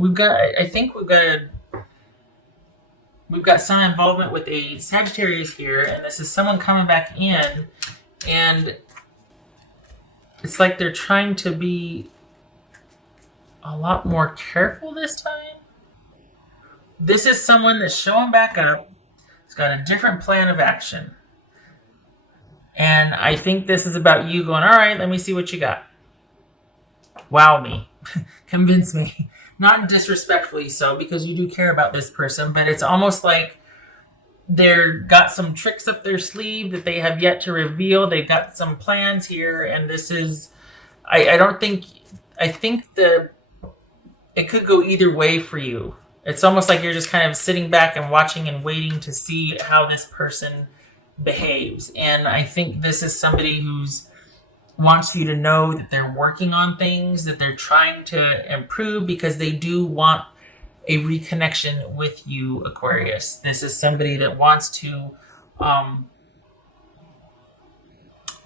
I think we've got some involvement with a Sagittarius here, and this is someone coming back in, and it's like they're trying to be a lot more careful this time. This is someone that's showing back up. It's got a different plan of action. And I think this is about you going, all right, let me see what you got. Wow me. Convince me. Not disrespectfully so, because you do care about this person, but it's almost like they've got some tricks up their sleeve that they have yet to reveal. They've got some plans here, and this is, I think it could go either way for you. It's almost like you're just kind of sitting back and watching and waiting to see how this person behaves. And I think this is somebody who's wants you to know that they're working on things, that they're trying to improve, because they do want a reconnection with you, Aquarius. This is somebody that wants to,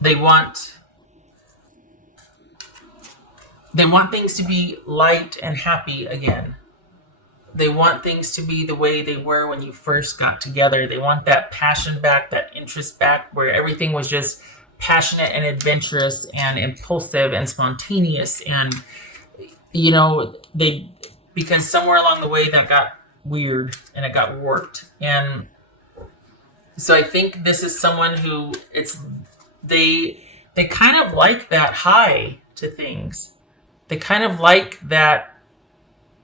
they want things to be light and happy again. They want things to be the way they were when you first got together. They want that passion back, that interest back, where everything was just passionate and adventurous and impulsive and spontaneous. And, because somewhere along the way that got weird and it got warped. And so I think this is someone who they kind of like that high to things. They kind of like that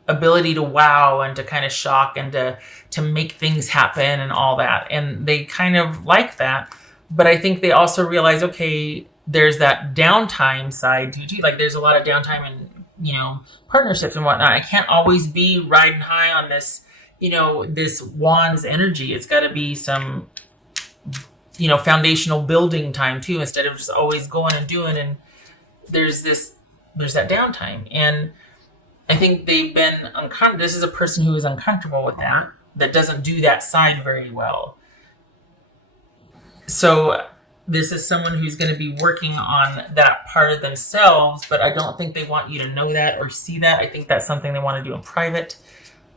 ability to wow and to kind of shock and to make things happen and all that. And they kind of like that. But I think they also realize, okay, there's that downtime side to it. Like there's a lot of downtime in, partnerships and whatnot. I can't always be riding high on this, this wand's energy. It's got to be some, foundational building time too, instead of just always going and doing. And there's that downtime. And I think they've been uncomfortable. This is a person who is uncomfortable with that doesn't do that side very well. So this is someone who's going to be working on that part of themselves, but I don't think they want you to know that or see that. I think that's something they want to do in private.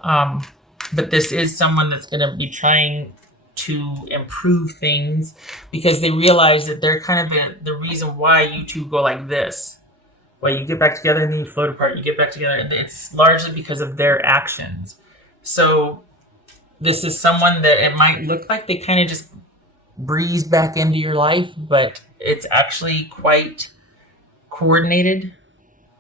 But this is someone that's going to be trying to improve things, because they realize that they're kind of the reason why you two go like this. Well, you get back together and then you float apart. You get back together, and it's largely because of their actions. So this is someone that it might look like they kind of just breeze back into your life, but it's actually quite coordinated.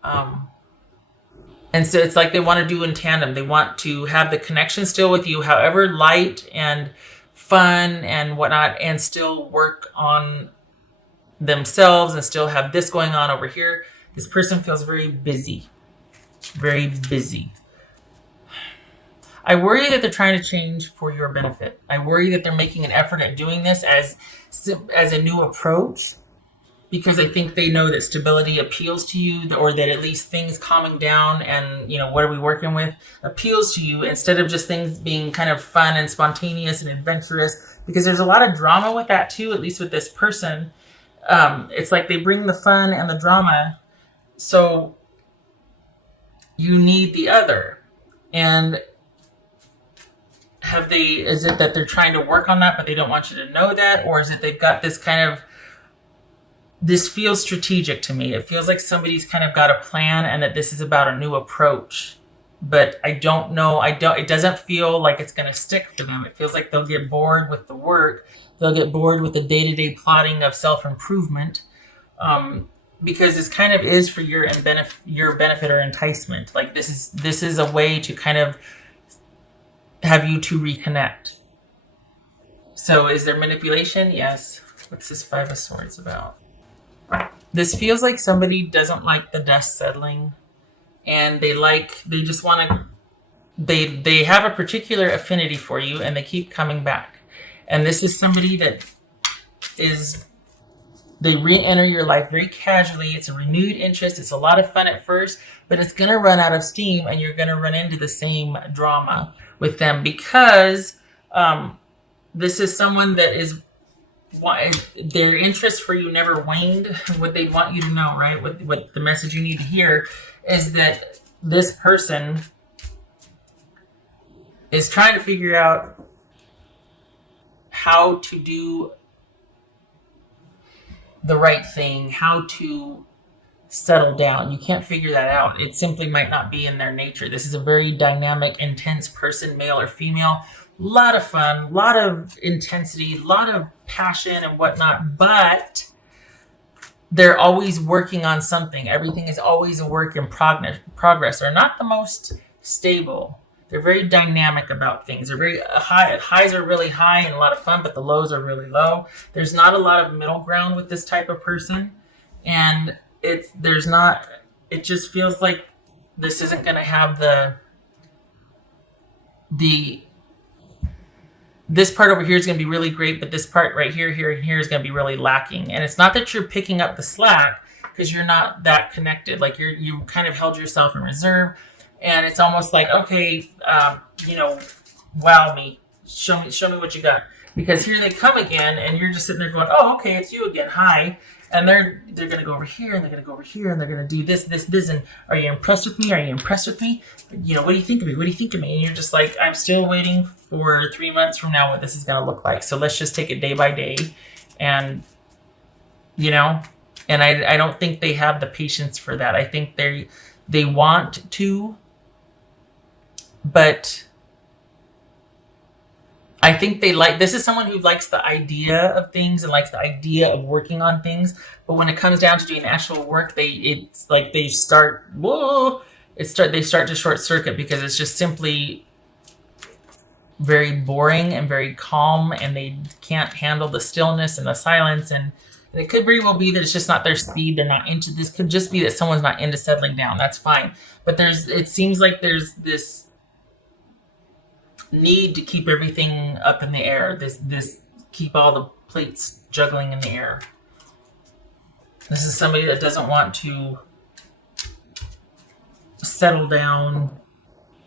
And so it's like they want to do in tandem. They want to have the connection still with you, however light and fun and whatnot, and still work on themselves and still have this going on over here. This person feels very busy. Very busy. I worry that they're trying to change for your benefit. I worry that they're making an effort at doing this as a new approach, because I think they know that stability appeals to you, or that at least things calming down and, what are we working with appeals to you, instead of just things being kind of fun and spontaneous and adventurous, because there's a lot of drama with that too, at least with this person. It's like they bring the fun and the drama. So you need the other. And is it that they're trying to work on that, but they don't want you to know that? Or is it they've got this this feels strategic to me. It feels like somebody's kind of got a plan, and that this is about a new approach. But I don't know. It doesn't feel like it's going to stick for them. It feels like they'll get bored with the work. They'll get bored with the day-to-day plotting of self-improvement. Because this kind of is for your benefit or enticement. Like this is a way to kind of have you to reconnect. So is there manipulation? Yes. What's this Five of Swords about? This feels like somebody doesn't like the dust settling, and they just want to, they have a particular affinity for you, and they keep coming back. And this is somebody that they re-enter your life very casually. It's a renewed interest. It's a lot of fun at first, but it's going to run out of steam, and you're going to run into the same drama with them, because this is someone that is, their interest for you never waned. What they'd want you to know, right? What the message you need to hear is that this person is trying to figure out how to do the right thing, how to settle down. You can't figure that out. It simply might not be in their nature. This is a very dynamic, intense person, male or female. A lot of fun, a lot of intensity, a lot of passion and whatnot, but they're always working on something. Everything is always a work in progress. They're not the most stable. They're very dynamic about things. They're very high. Highs are really high and a lot of fun, but the lows are really low. There's not a lot of middle ground with this type of person. And it just feels like this isn't going to have this part over here is going to be really great, but this part right here and here is going to be really lacking. And it's not that you're picking up the slack, because you're not that connected. Like you kind of held yourself in reserve, and it's almost like, okay, wow me, show me what you got. Because here they come again, and you're just sitting there going, oh, okay, it's you again, hi. And they're going to go over here, and they're going to go over here, and they're going to do this, and are you impressed with me? Are you impressed with me? What do you think of me? What do you think of me? And you're just like, I'm still waiting for 3 months from now what this is going to look like. So let's just take it day by day. And, and I don't think they have the patience for that. I think they want to, but I think this is someone who likes the idea of things and likes the idea of working on things. But when it comes down to doing actual work, they start to short circuit, because it's just simply very boring and very calm, and they can't handle the stillness and the silence. And it could very well be that it's just not their speed. They're not into this. Could just be that someone's not into settling down. That's fine. But it seems like there's this need to keep everything up in the air. This keep all the plates juggling in the air. This is somebody that doesn't want to settle down,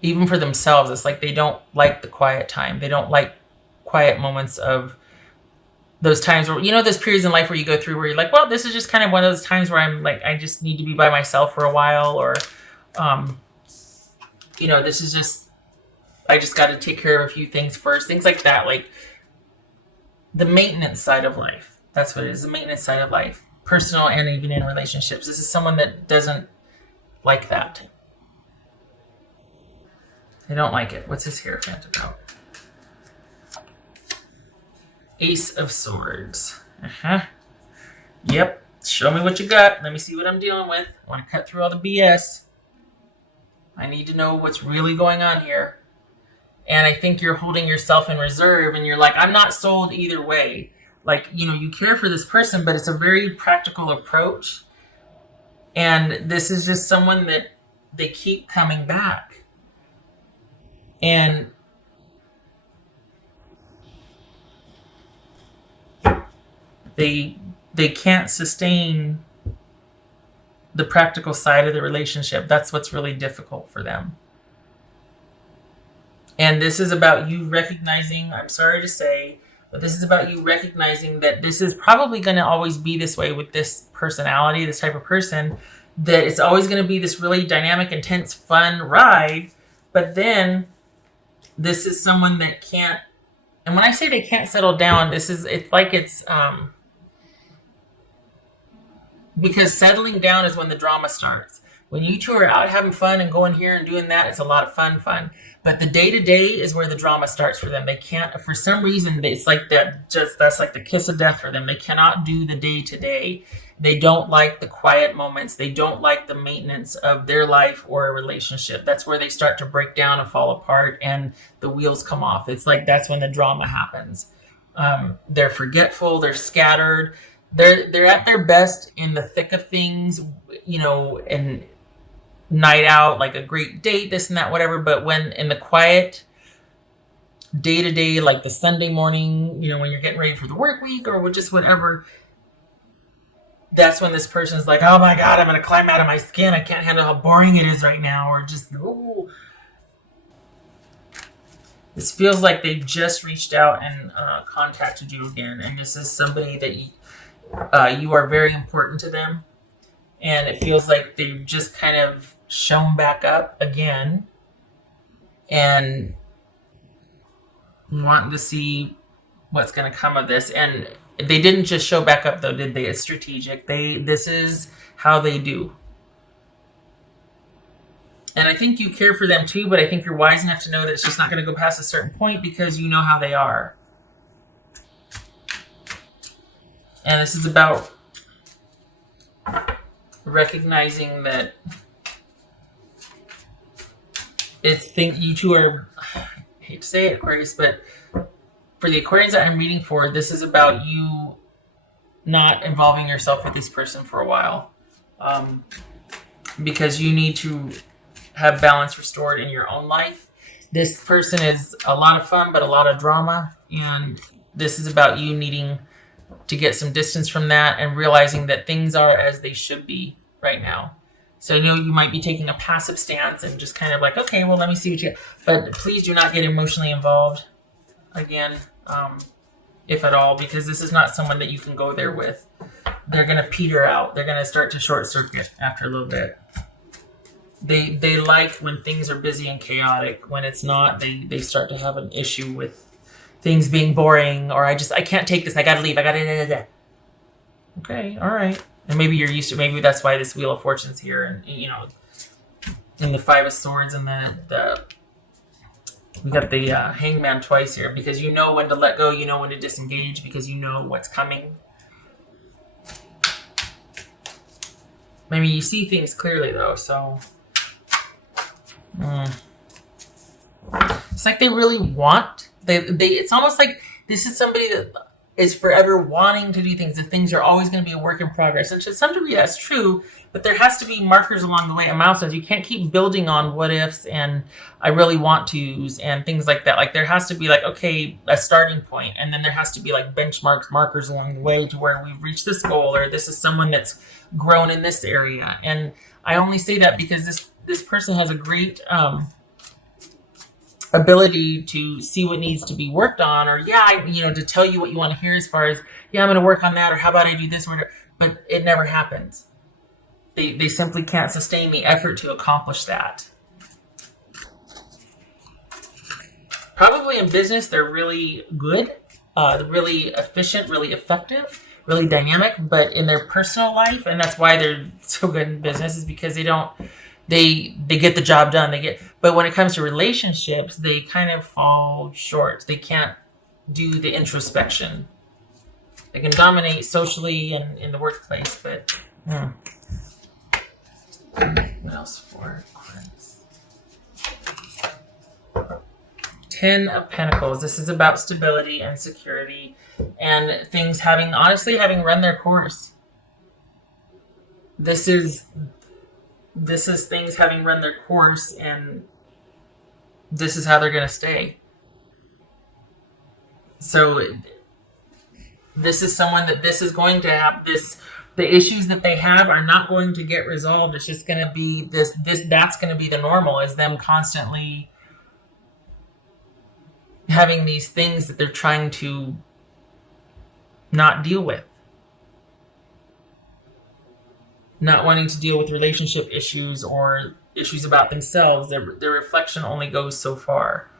even for themselves. It's like they don't like the quiet time. They don't like quiet moments of those times where, those periods in life where you go through where you're like, well, this is just kind of one of those times where I'm like, I just need to be by myself for a while, or, this is just, I just got to take care of a few things first. Things like that, like the maintenance side of life. That's what it is, the maintenance side of life. Personal and even in relationships. This is someone that doesn't like that. They don't like it. What's his Hierophant about? Ace of Swords. Yep. Show me what you got. Let me see what I'm dealing with. I want to cut through all the BS. I need to know what's really going on here. And I think you're holding yourself in reserve, and you're like, I'm not sold either way. Like, you care for this person, but it's a very practical approach. And this is just someone that they keep coming back. And they can't sustain the practical side of the relationship. That's what's really difficult for them. And this is about you recognizing, I'm sorry to say, but this is about you recognizing that this is probably going to always be this way with this personality, this type of person, that it's always going to be this really dynamic, intense, fun ride. But then this is someone that can't, and when I say they can't settle down, because settling down is when the drama starts. When you two are out having fun and going here and doing that, it's a lot of fun. But the day-to-day is where the drama starts for them. They can't, for some reason, it's like that's like the kiss of death for them. They cannot do the day-to-day. They don't like the quiet moments. They don't like the maintenance of their life or a relationship. That's where they start to break down and fall apart, and the wheels come off. It's like that's when the drama happens. They're forgetful. They're scattered. They're at their best in the thick of things, and night out, like a great date, this and that, whatever. But when in the quiet day-to-day, like the Sunday morning, when you're getting ready for the work week or just whatever, that's when this person's like, oh my God, I'm going to climb out of my skin. I can't handle how boring it is right now. Or just, oh. This feels like they've just reached out and contacted you again. And this is somebody that you are very important to them. And it feels like they've just kind of shown back up again. And wanting to see what's going to come of this. And they didn't just show back up, though, did they? It's strategic. This is how they do. And I think you care for them too, but I think you're wise enough to know that it's just not going to go past a certain point because you know how they are. And this is about recognizing that you two are, I hate to say it, Aquarius, but for the Aquarians that I'm reading for, this is about you not involving yourself with this person for a while. Because you need to have balance restored in your own life. This person is a lot of fun, but a lot of drama. And this is about you needing to get some distance from that and realizing that things are as they should be right now. So I know you might be taking a passive stance and just kind of like, okay, well, let me see what you get. But please do not get emotionally involved again, if at all, because this is not someone that you can go there with. They're going to peter out. They're going to start to short circuit after a little bit. They like when things are busy and chaotic. When it's not, they start to have an issue with things being boring, or I can't take this. I got to leave. Okay, all right. And maybe you're used to, maybe that's why this Wheel of Fortune's here, and and the Five of Swords, and we got the Hangman twice here, because you know when to let go, you know when to disengage, because you know what's coming. Maybe you see things clearly though, so it's like they really want. It's almost like this is somebody that is forever wanting to do things. The things are always going to be a work in progress. And to some degree, that's true. But there has to be markers along the way and milestones. You can't keep building on what ifs and I really want to's and things like that. Like there has to be like, okay, a starting point. And then there has to be like benchmarks, markers along the way to where we've reached this goal, or this is someone that's grown in this area. And I only say that because this person has a great ability to see what needs to be worked on, or to tell you what you want to hear as far as, I'm going to work on that, or how about I do this, or whatever. But it never happens. They simply can't sustain the effort to accomplish that. Probably in business, they're really good, really efficient, really effective, really dynamic, but in their personal life, and that's why they're so good in business, is because they get the job done. But when it comes to relationships, they kind of fall short. They can't do the introspection. They can dominate socially and in the workplace, but what else for Aquarius? 10 of Pentacles. This is about stability and security and things having run their course. This is things having run their course, and this is how they're going to stay. So this is someone that this is going to have the issues that they have are not going to get resolved. It's just going to be that's going to be the normal, is them constantly having these things that they're trying to not deal with. Not wanting to deal with relationship issues or issues about themselves. Their reflection only goes so far.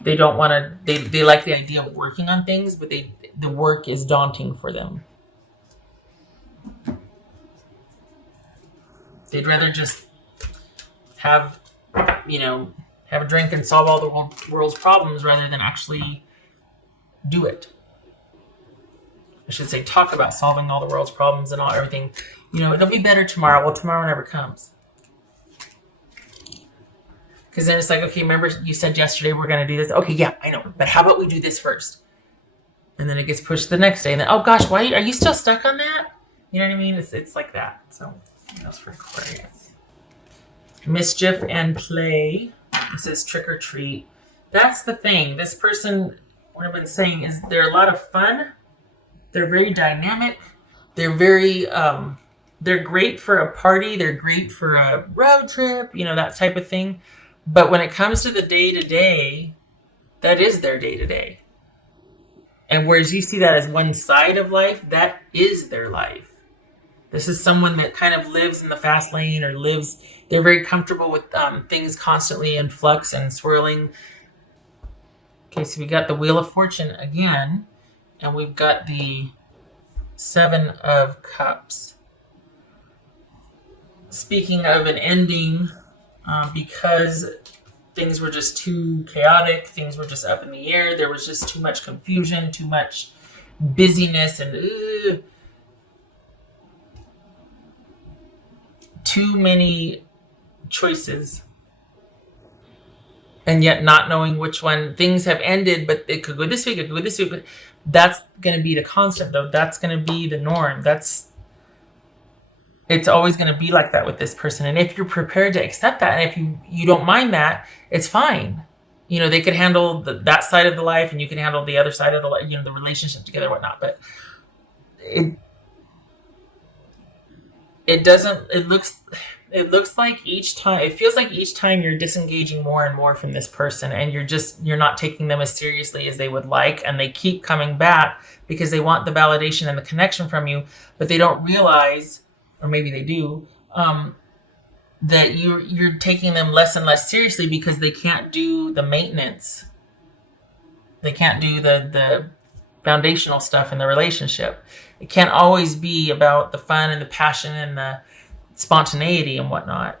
They don't want to. They like the idea of working on things, but the work is daunting for them. They'd rather just have a drink and solve all the world's problems rather than actually do it. I should say talk about solving all the world's problems and everything. It'll be better tomorrow. Well, tomorrow never comes. Because then it's like, okay, remember you said yesterday we're going to do this? Okay, yeah, I know. But how about we do this first? And then it gets pushed the next day. And then, oh gosh, why are you still stuck on that? You know what I mean? It's like that. So, what else for Aquarius? Mischief and play. It says trick or treat. That's the thing. This person, what I've been saying is they're a lot of fun. They're very dynamic. They're very, they're great for a party. They're great for a road trip, that type of thing. But when it comes to the day-to-day, that is their day-to-day. And whereas you see that as one side of life, that is their life. This is someone that kind of lives in the fast lane, or they're very comfortable with things constantly in flux and swirling. Okay, so we got the Wheel of Fortune again, and we've got the Seven of Cups. Speaking of an ending, because things were just too chaotic, things were just up in the air, there was just too much confusion, too much busyness, and too many choices. And yet not knowing which one. Things have ended, but it could go this way, it could go this way, but that's going to be the constant, though. That's going to be the norm. It's always going to be like that with this person. And if you're prepared to accept that, and if you don't mind that, it's fine. You know, they could handle that side of the life, and you can handle the other side of the life, you know, the relationship together, whatnot. But it doesn't. It looks like each time, it feels like each time you're disengaging more and more from this person, and you're not taking them as seriously as they would like, and they keep coming back because they want the validation and the connection from you, but they don't realize, or maybe they do, that you're taking them less and less seriously because they can't do the maintenance. They can't do the foundational stuff in the relationship. It can't always be about the fun and the passion and the spontaneity and whatnot.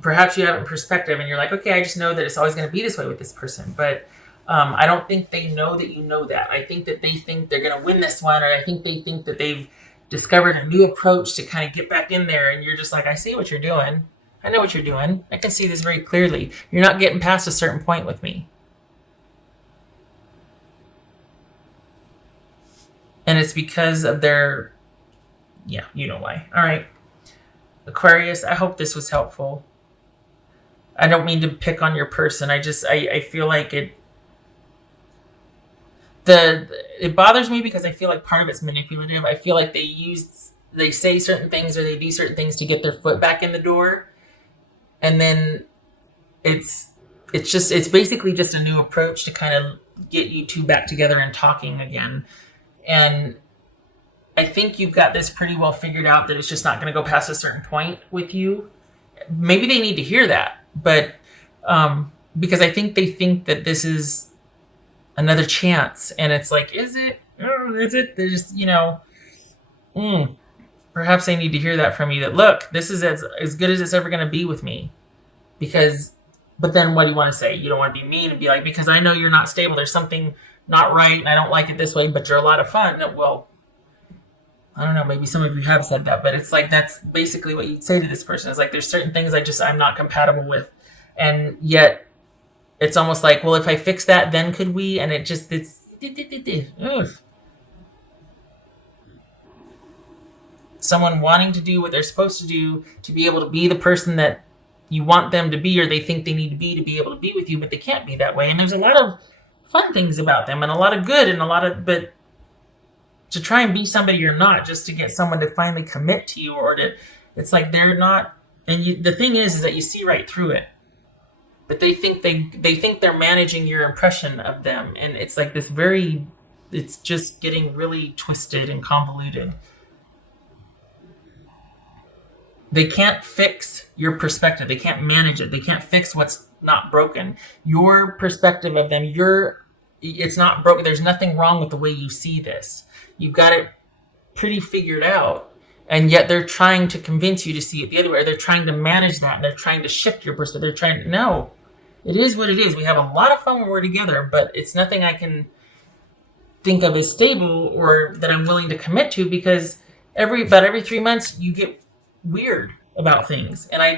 Perhaps you have it in perspective and you're like, okay, I just know that it's always going to be this way with this person. But I don't think they know that you know that. I think that they think they're going to win this one, or I think they think that they've discovered a new approach to kind of get back in there. And you're just like, I see what you're doing. I know what you're doing. I can see this very clearly. You're not getting past a certain point with me. And it's because of their, yeah, you know why. All right. Aquarius, I hope this was helpful. I don't mean to pick on your person. I feel like it bothers me because I feel like part of it's manipulative. I feel like they say certain things or they do certain things to get their foot back in the door. And then it's basically just a new approach to kind of get you two back together and talking again. And I think you've got this pretty well figured out, that it's just not going to go past a certain point with you. Maybe they need to hear that, but because I think they think that this is another chance, and it's like, is it? Oh, is it? They're just, perhaps they need to hear that from you, that, look, this is as good as it's ever going to be with me. But then what do you want to say? You don't want to be mean and be like, because I know you're not stable, there's something not right, and I don't like it this way, but you're a lot of fun. Well, I don't know, maybe some of you have said that, but it's like, that's basically what you'd say to this person. It's like, there's certain things I'm not compatible with. And yet it's almost like, well, if I fix that, then could we? And it's someone wanting to do what they're supposed to do, to be able to be the person that you want them to be, or they think they need to be able to be with you, but they can't be that way. And there's a lot of fun things about them, and a lot of good, and but to try and be somebody you're not, just to get someone to finally commit to you, or it's like they're not. And the thing is that you see right through it, but they think they're managing your impression of them, and it's like it's just getting really twisted and convoluted. They can't fix your perspective. They can't manage it. They can't fix what's not broken. Your perspective of them, it's not broken. There's nothing wrong with the way you see this. You've got it pretty figured out, and yet they're trying to convince you to see it the other way. They're trying to manage that, and they're trying to shift your perspective. No, it is what it is. We have a lot of fun when we're together, but it's nothing I can think of as stable or that I'm willing to commit to, because about every 3 months you get weird about things, and I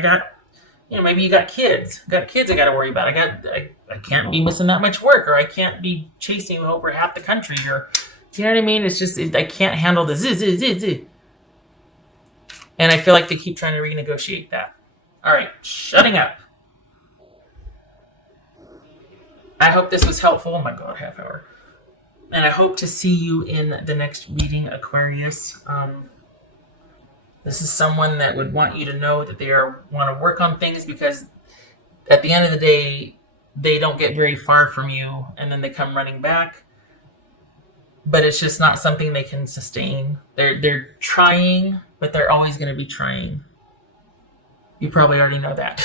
got, maybe you got kids. I got to worry about. I can't be missing that much work, or I can't be chasing you over half the country, or you know what I mean? It's just I can't handle the zzz. And I feel like they keep trying to renegotiate that. All right, shutting up. I hope this was helpful. Oh my God, half hour. And I hope to see you in the next reading, Aquarius. This is someone that would want you to know that they want to work on things, because at the end of the day, they don't get very far from you, and then they come running back. But it's just not something they can sustain. They're trying, but they're always going to be trying. You probably already know that.